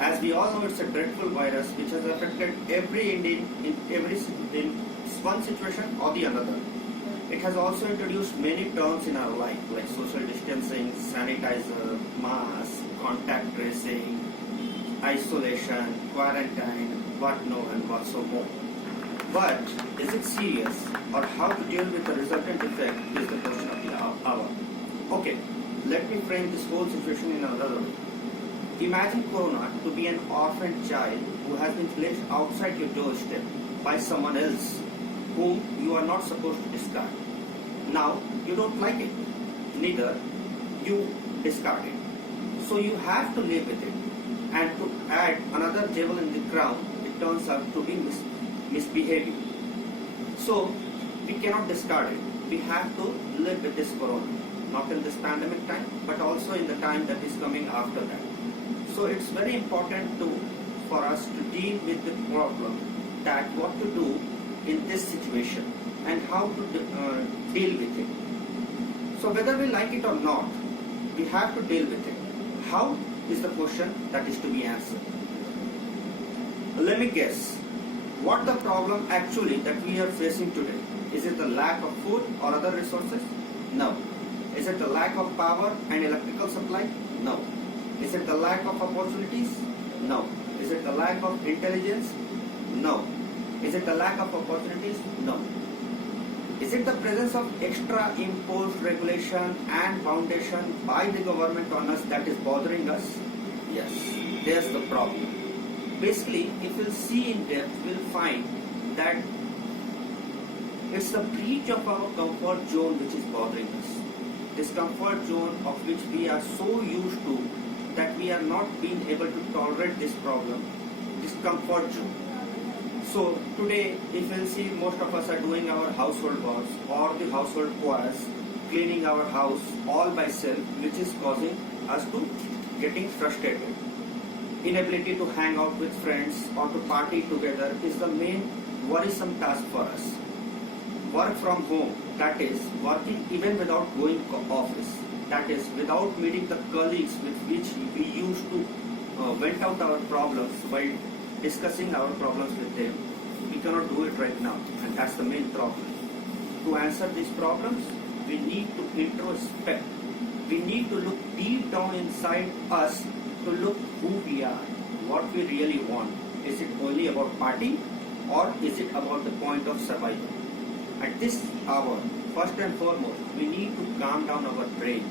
As we all know, it's a dreadful virus which has affected every Indian in one situation or the another. It has also introduced many terms in our life like social distancing, sanitizer, mask, contact tracing, isolation, quarantine, what no and what so more. But is it serious, or how to deal with the resultant effect is the question of the hour. Okay, let me frame this whole situation in another way. Imagine Corona to be an orphan child who has been placed outside your doorstep by someone else whom you are not supposed to discard. Now you don't like it, neither you discard it. So you have to live with it. And to add another jewel in the crown, it turns out to be misbehaving. So we cannot discard it. We have to live with this Corona, not in this pandemic time, but also in the time that is coming after that. So it's very important for us to deal with the problem, that what to do in this situation and how to deal with it. So whether we like it or not, we have to deal with it. How is the question that is to be answered. Let me guess. What the problem actually that we are facing today? Is it the lack of food or other resources? No. Is it the lack of power and electrical supply? No. Is it the lack of opportunities? No. Is it the lack of intelligence? No. Is it the lack of opportunities? No. Is it the presence of extra imposed regulation and foundation by the government on us that is bothering us? Yes, there's the problem. Basically, if we'll see in depth, we'll find that it's the breach of our comfort zone which is bothering us. This comfort zone of which we are so used to that we are not being able to tolerate this problem, this comfort zone. So today, if you'll see, most of us are doing our household works or the household chores, cleaning our house all by self, which is causing us to getting frustrated. Inability to hang out with friends or to party together is the main worrisome task for us. Work from home, that is working even without going to office, that is without meeting the colleagues with which we used to vent out our problems by discussing our problems with them. We cannot do it right now, and that's the main problem. To answer these problems, we need to introspect. We need to look deep down inside us to look who we are, what we really want. Is it only about party, or is it about the point of survival? At this hour, first and foremost, we need to calm down our brain.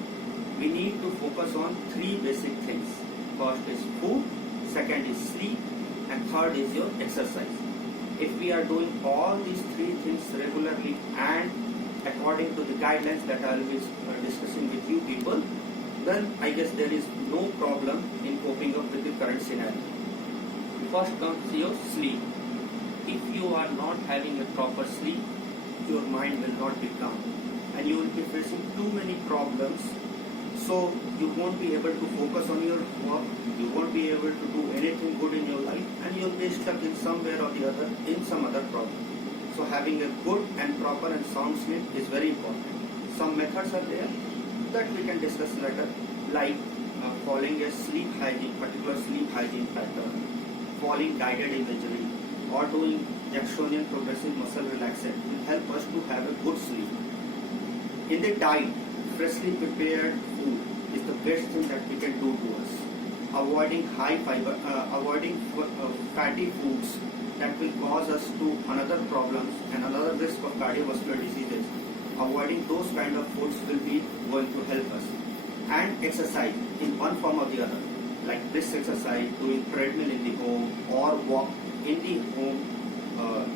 We need to focus on three basic things. First is food, second is sleep, and third is your exercise. If we are doing all these three things regularly and according to the guidelines that I will be discussing with you people, then I guess there is no problem in coping up with the current scenario. First comes your sleep. If you are not having a proper sleep, your mind will not be calm and you will be facing too many problems. So you won't be able to focus on your work, you won't be able to do anything good in your life, and you'll be stuck in somewhere or the other in some other problem. So having a good and proper and sound sleep is very important. Some methods are there that we can discuss later, like following a sleep hygiene, particular sleep hygiene pattern, following guided imagery, or doing Jacksonian progressive muscle relaxant will help us to have a good sleep. In the diet, freshly prepared food is the best thing that we can do to us. Avoiding high fiber, fatty foods that will cause us to another problems and another risk of cardiovascular diseases. Avoiding those kind of foods will be going to help us. And exercise in one form or the other, like brisk exercise, doing treadmill in the home or walk in the home,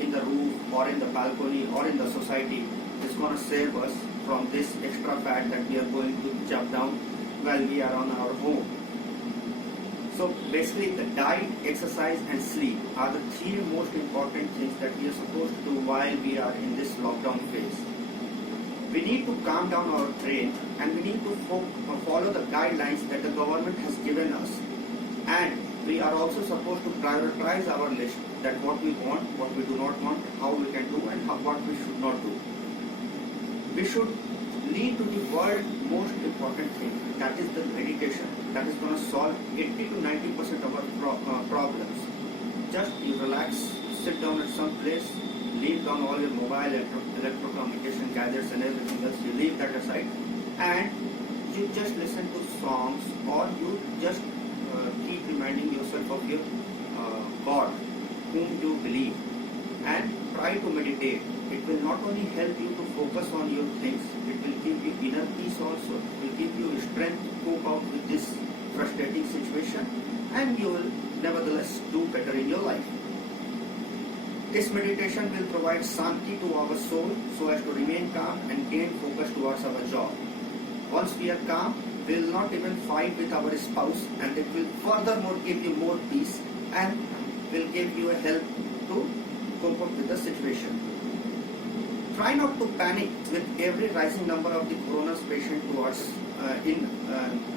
in the roof or in the balcony or in the society is going to save us from this extra fat that we are going to chop down while we are on our home. So basically the diet, exercise and sleep are the three most important things that we are supposed to do while we are in this lockdown phase. We need to calm down our brain and we need to follow the guidelines that the government has given us. And we are also supposed to prioritize our list, that what we want, what we do not want, how we can do and what we should not do. We should lead to the world's most important thing, that is the meditation, that is going to solve 80 to 90% of our just you relax, sit down at some place, leave down all your mobile electrocommunication gadgets and everything else. You leave that aside, and you just listen to songs, or you just keep reminding yourself of your God, whom you believe, and try to meditate. It will not only help you to focus on your things, it will give you inner peace also. It will give you strength to cope up with this frustrating situation, and you will nevertheless do better in your life. This meditation will provide santi to our soul so as to remain calm and gain focus towards our job. Once we are calm, we will not even fight with our spouse, and it will furthermore give you more peace and will give you a help to cope up with the situation. Try not to panic with every rising number of the coronavirus patient towards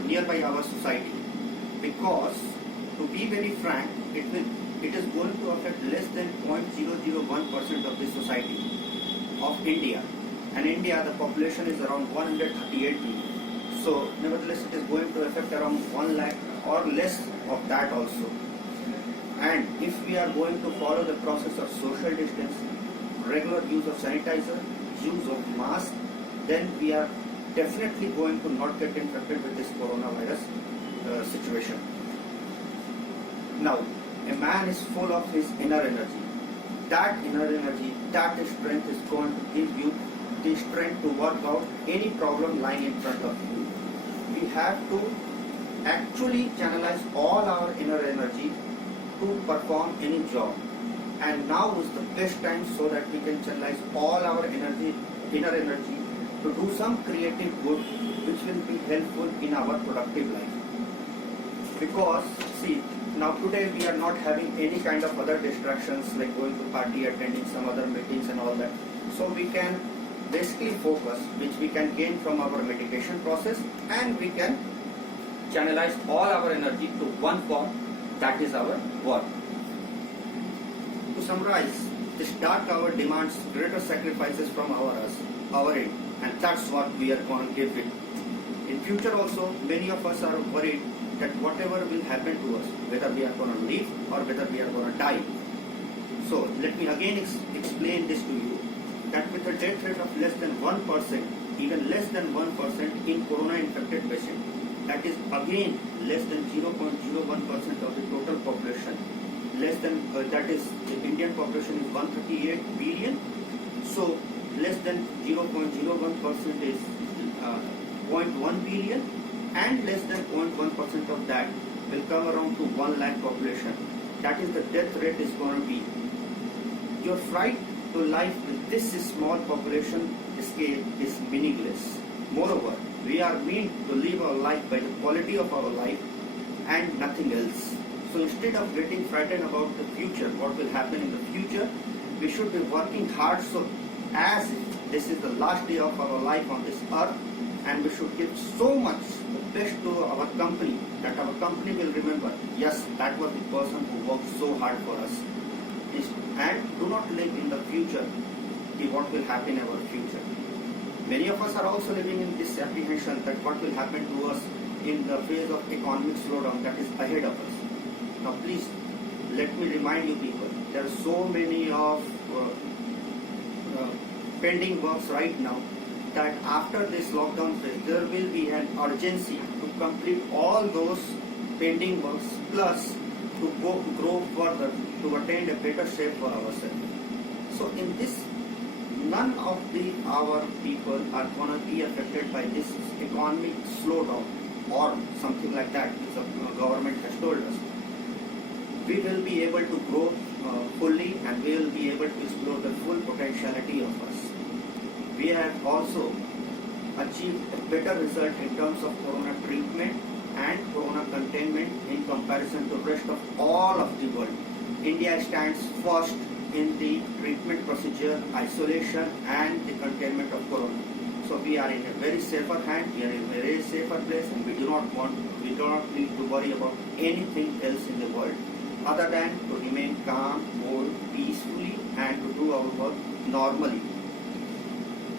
nearby our society, because to be very frank, it is going to affect less than 0.001% of the society of India, and India, the population is around 138 million. So nevertheless, it is going to affect around 1 lakh or less of that also. And if we are going to follow the process of social distancing, regular use of sanitizer, use of mask, then we are definitely going to not get infected with this coronavirus situation. Now, a man is full of his inner energy. That inner energy, that strength is going to give you the strength to work out any problem lying in front of you. We have to actually channelize all our inner energy to perform any job. And now is the best time so that we can channelize all our energy, inner energy, to do some creative good which will be helpful in our productive life. Because, see, now today we are not having any kind of other distractions like going to party, attending some other meetings and all that. So we can basically focus, which we can gain from our meditation process, and we can channelize all our energy to one form, that is our work. To summarize, this dark hour demands greater sacrifices from our end, and that's what we are going to give it. In future also, many of us are worried that whatever will happen to us, whether we are going to live or whether we are going to die. So let me again explain this to you, that with a death rate of less than 1%, even less than 1% in corona infected patient, that is again less than 0.01% of the total population. Less than that is, the Indian population is 138 billion. So less than 0.01% is 0.1 billion, and less than 0.1% of that will come around to 1 lakh population. That is the death rate is going to be. Your fright to life with this small population scale is meaningless. Moreover, we are meant to live our life by the quality of our life and nothing else. So instead of getting frightened about the future, what will happen in the future, we should be working hard so as if this is the last day of our life on this earth, and we should give so much the best to our company that our company will remember, yes, that was the person who worked so hard for us. And do not live in the future, what will happen in our future. Many of us are also living in this apprehension that what will happen to us in the phase of economic slowdown that is ahead of us. Now please, let me remind you people, there are so many of pending works right now, that after this lockdown phase, there will be an urgency to complete all those pending works, plus to grow further, to attain a better shape for ourselves. So in this, none of our people are going to be affected by this economic slowdown or something like that, which the government has told us. We will be able to grow fully, and we will be able to explore the full potentiality of us. We have also achieved a better result in terms of corona treatment and corona containment in comparison to the rest of all of the world. India stands first in the treatment procedure, isolation and the containment of corona. So we are in a very safer hand, we are in a very safer place, and we do not need to worry about anything else in the world other than to remain calm, cool, peacefully, and to do our work normally.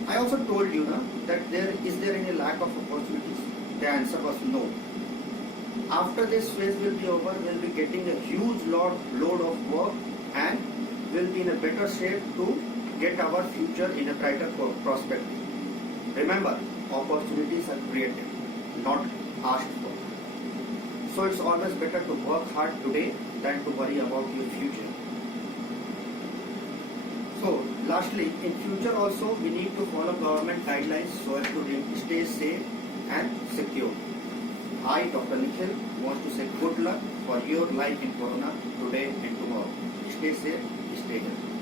I also told you that is there any lack of opportunities? The answer was no. After this phase will be over, we'll be getting a huge load of work and will be in a better shape to get our future in a brighter prospect. Remember, opportunities are created, not asked for. So it's always better to work hard today than to worry about your future. So lastly, in future also we need to follow government guidelines so as to stay safe and secure. I, Dr. Nikhil, want to say good luck for your life in Corona today and tomorrow. Stay safe, stay healthy.